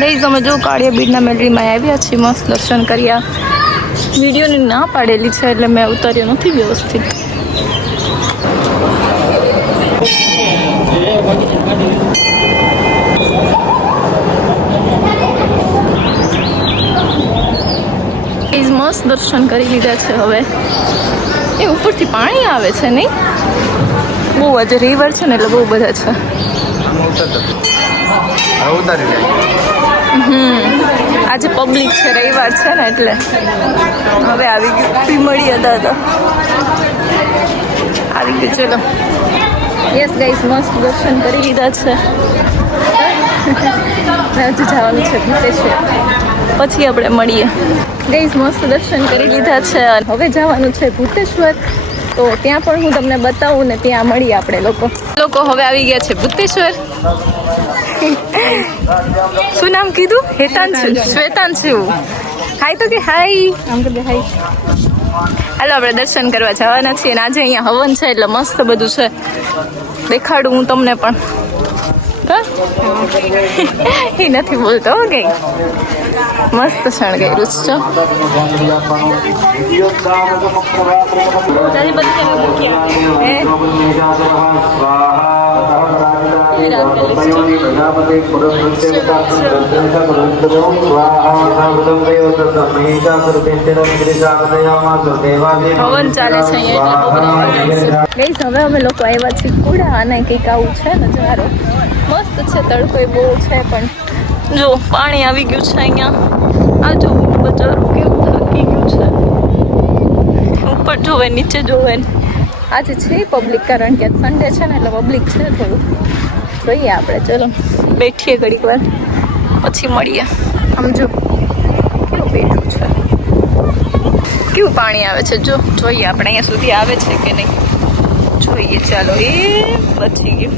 નહીં અમે જો કાળિયા બીડના મેલરીમાં આવ્યા છીએ, મસ્ત દર્શન કર્યા. વિડીયોની ના પાડેલી છે એટલે મેં ઉતાર્યો નથી વ્યવસ્થિત. મસ્ત દર્શન કરી લીધા છે. હવે એ ઉપરથી પાણી આવે છે નહીં, બહુ આજે રિવર છે ને એટલે બહુ બધા છે. આજે પબ્લિક છે, રવિવાર છે ને એટલે હવે આવી ગયું. મળીએ દાદા આવી ગયું. ચલો યસ ગાઈસ, મસ્ત દર્શન કરી લીધા છે. હજુ જવાનું છે ભૂતેશ્વર, પછી આપણે મળીએ. ગાઈસ મસ્ત દર્શન કરી લીધા છે, હવે જવાનું છે ભૂતેશ્વર. તો ત્યાં પણ હું તમને બતાવું ને ત્યાં મળીએ આપણે લોકો. હવે આવી ગયા છે ભૂતેશ્વર. શું નામ કીધું? હેતાંશુ, શ્વેતાંશુ. હાય તો કે હાય, આમ કે હાય. હાલો આપણે દર્શન કરવા જવાના છીએ. અને આજે અહીંયા હવન છે એટલે મસ્ત બધું છે, દેખાડું હું તમને પણ. એ નથી બોલતો કઈ, મસ્ત શણગાર્યું છે. હવન ચાલે છે અહીંયા. હવે અમે લોકો આવ્યા છીએ કુડા, અને કંઈક આવું છે નજારો. મસ્ત છે, તડકો બહુ છે પણ જો પાણી આવી ગયું છે અહીંયા. આ જો બજારું કેવું થાકી ગયું છે, ઉપર જોવે નીચે જોવે. આજે છે પબ્લિક, કારણ કે સન્ડે છે ને એટલે પબ્લિક છે થોડું. જોઈએ આપણે, ચલો બેઠીએ ઘડીક વાર પછી મળીએ. આમ જો કેવું બેઠું છે, કેવું પાણી આવે છે. જોઈએ આપણે અહીંયા સુધી આવે છે કે નહીં, જોઈએ. ચાલો એ બચી ગયું,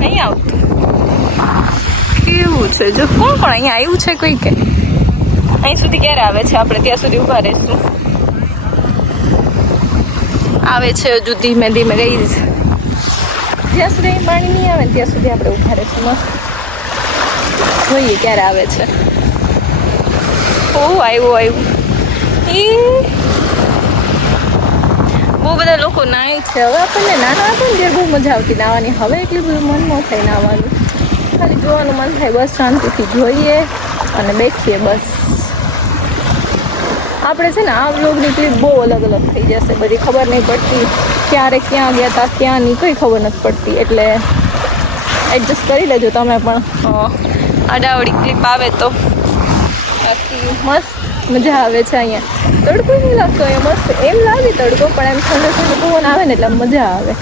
નહીં આવતું. કેવું છે જો, કોણ અહીંયા આવ્યું છે કોઈ કે અહીં સુધી ક્યારે આવે છે? આપણે ત્યાં સુધી ઊભા રહીશું. આવે છે હજુ ધીમે ધીમે ગઈ. જ્યાં સુધી પાણી નહીં આવે ત્યાં સુધી આપણે ઊભા રહીશું. મસ્ત જોઈએ ક્યારે આવે છે. ઓ આવ્યું. એ બહુ બધા લોકો નાય છે. હવે આપણને નાના હતા ને ત્યારે બહુ મજા આવતી નાવાની. હવે એટલું બધું મન ન થાય નાવાનું, ખાલી જોવાનું મન થાય. બસ શાંતિથી જોઈએ અને બેઠીએ બસ. આપણે છે ને આ વ્લોગની ક્લિપ બહુ અલગ અલગ થઈ જશે, બધી ખબર નહીં પડતી ક્યારે ક્યાં ગયા હતા, ક્યાં નહીં, કંઈ ખબર નથી પડતી. એટલે એડજસ્ટ કરી લેજો તમે પણ. આડાવડી ક્લિપ આવે તો. બાકી મસ્ત મજા આવે છે અહીંયા. તડકો નહીં લાગતો અહીંયા, મસ્ત એમ લાગે તડકો, પણ એમ ઠંડો ઠંડો પવન આવે ને એટલે મજા આવે.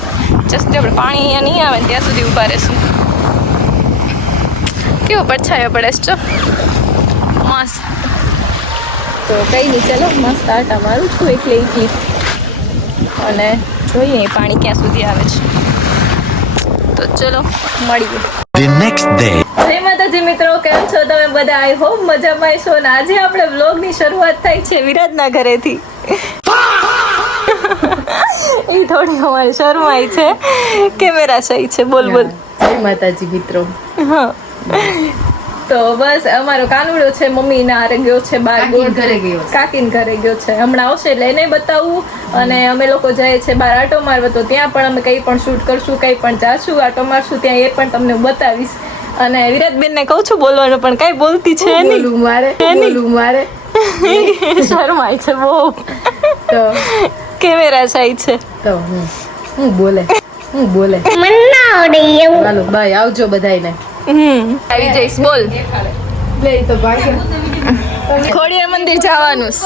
જસ્ટ આપણે પાણી અહીંયા નહીં આવે ને ત્યાં સુધી ઊભા રહેશું. કેવો પડછાયો પડે છે મસ્ત. તો કંઈ નહીં, ચલો મસ્ત આટા મારું છું એકલી અને જોઈએ પાણી ક્યાં સુધી આવે છે. તો ચલો મળીએ. જય માતાજી મિત્રો, કેમ છો તમે બધા? આઈ હોપ મજામાં છો. ને આજે આપણે વ્લોગની શરૂઆત થાય છે વિરાજના ઘરેથી. એ થોડી અમારી શરમાઈ છે, કેમેરા સહી છે. બોલ. જય માતાજી મિત્રો. હા તો બસ અમારો કાનુડો છે મમ્મીના હારે ગયો છે બહાર, કાકીન ઘરે ગયો છે. હમણાં આવશે એટલે એને બતાવવું. અને અમે લોકો જઈએ છીએ બહાર આટો મારવા, તો ત્યાં પણ અમે કંઈ પણ શૂટ કરશું, કંઈ પણ જાશું, આટો મારશું ત્યાં, એ પણ તમને હું બતાવીશ. અને વિરાટબેન ને કહું છું બોલવાનું, પણ કઈ બોલતી છે નહીં. મારે શરમાય છે બહુ, તો કેમેરા સાઈ છે તો હું બોલે હાલો બાય, આવજો બધાયને. આવી જઈશ. બોલ. લે તો ભાઈ ખોડિયાર મંદિર જવાનું છે.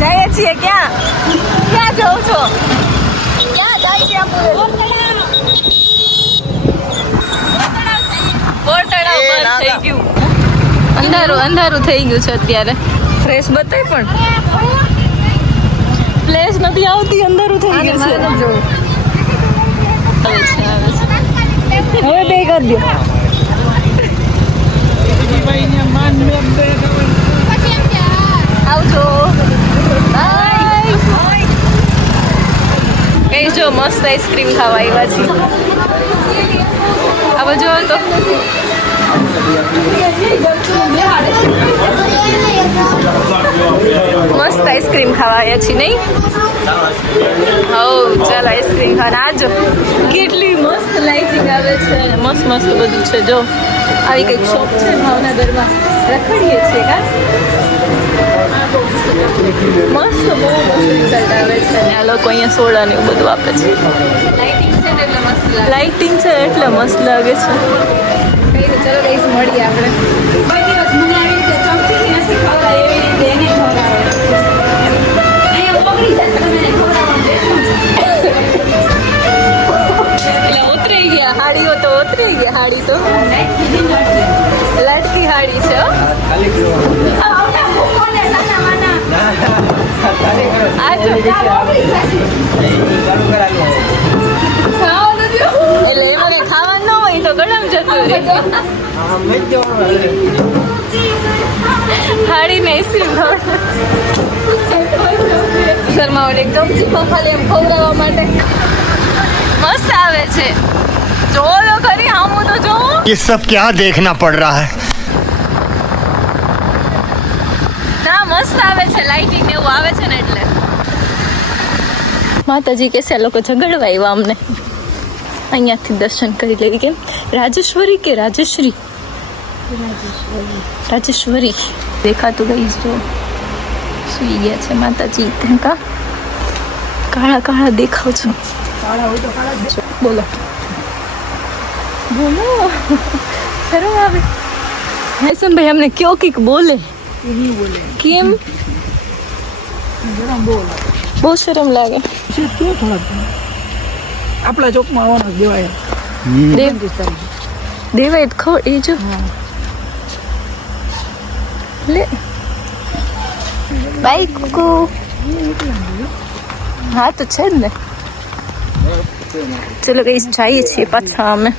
જાય છીએ. ક્યાં જાઉં છો? ક્યાં જાય છે? બોટડા બંધ થઈ ગયું, અંધારું થઈ ગયું છે અત્યારે. ફ્રેશ બતાય પણ ફ્લેશ નથી આવતી, અંધારું થઈ ગયું છે. હવે બે કરી દો. આવજો. બાય. મસ્ત આઈસ્ક્રીમ ખાવા આવ્યા છીએ હવે જો તો મસ્ત આઈસ્ક્રીમ ખાવા આવ્યા છીએ નહીં હો ચાલ આઈસ્ક્રીમ ખાવા આજો કેટલી મસ્ત લાઇટિંગ આવે છે અને મસ્ત મસ્ત બધું છે જો આવી કંઈક શોપ છે ભાવનગરમાં રખડીએ છીએ કા મસ્ત બહુ મસ્ત રિઝલ્ટ આવે છે અને આ લોકો અહીંયા સોડા ને એવું બધું આપે છે લાઇટિંગ છે એટલે મસ્ત લાગે છે ચલો ગઈશ મળીએ આપણે કોઈ દિવસ મુનાવી રીતે ચમચી નથી ખવડાય એવી રીતે એને ખવડાવે અહીંયા ઓગળી જશે તમે એને ખવડાવવાનું બેસો એટલે ઉતરી ગયા હાડીઓ તો ઉતરી ગયા હાડી તો લટકી હાડી છે હો. આજો એટલે એમાં કઈ ખાવાનું ન હોય તો ગળામ જતું રહે હાડી ને શર્મા એકદમ ચીપા ખાલી એમ ખવડાવવા માટે મસ્ત આવે છે જોવો તો ખરી હું તો જોઉં ये सब क्या देखना पड़ रहा है ના મસ્ત આવે છે લાઇટિંગ ને એવું આવે છે ને એટલે માતાજી કે છે લોકો ઝઘડવા આવ્યા અમને અહીંયાથી દર્શન કરી લેવી કેમ રાજેશ્વરી કે રાજેશ્વરી રાજેશ્વરી દેખાતું ગઈ જો સુઈ ગયા છે માતાજી ત્યાં કા કાળા કાળા દેખાવ છો બોલો બોલો શરમ આવે હેસમ ભાઈ અમને કયો કીક બોલે કેમ બહુ શરમ લાગે આપણા ચોકમાં આવવાના દેવાય દેવાય ખો એ જો લે બાય કુકુ હા તો છે જ ને ચલો કઈ જઈએ છીએ પાછા અમે